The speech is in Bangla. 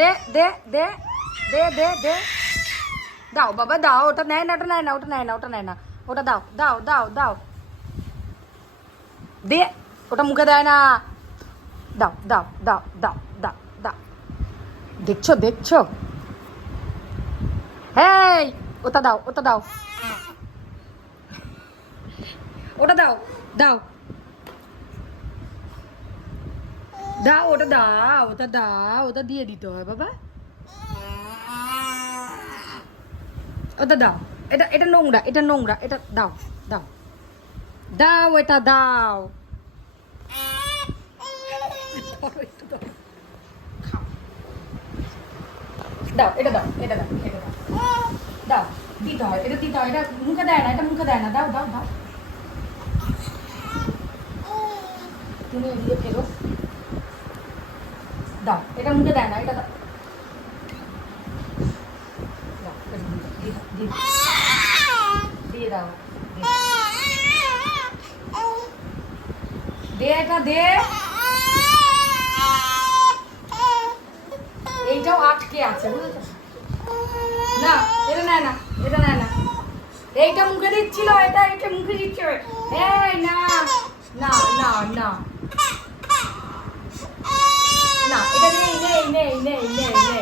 দে দে দে দে দে দে দাও বাবা দাও, ওটা নেয় না, ওটা নেয় না, ওটা নেয় না, ওটা নেয় না, ওটা দাও দাও দাও দাও দে, ওটা মুখে দেয় না, দাও দাও দাও দাও দাও দাও। দেখছো দেখছো, হেই ওটা দাও, ওটা দাও, ওটা দাও দাও দাও, ওটা দাও, ওটা দাও, ওটা দিয়ে দিতে হয় বাবা, ওটা দাও, এটা এটা নোংরা, এটা নোংরা, এটা দাও দাও দাও, এটা দাও, দাও, এটা দাও, এটা দাও, এটা দাও, দাও, দিতে হয়, এটা দিতে হয়, এটা মুখে দেয় না, এটা মুখে দেয় না, দাও দাও দাও, তুমি এদিকে ফেরো, দাও, এটা মুখে দেয় না, এটা দাও, দাও, এটা দিয়ে দাও, দে এটা দে, এইটাও আটকে আছে বুঝেছো না, এটা নেয় না, এটা নেয় না, এইটা মুখে দিচ্ছিল, এটা এটা মুখে দিচ্ছে, এই না না না না না, এটা নেই নেই নেই নেই নেই নেই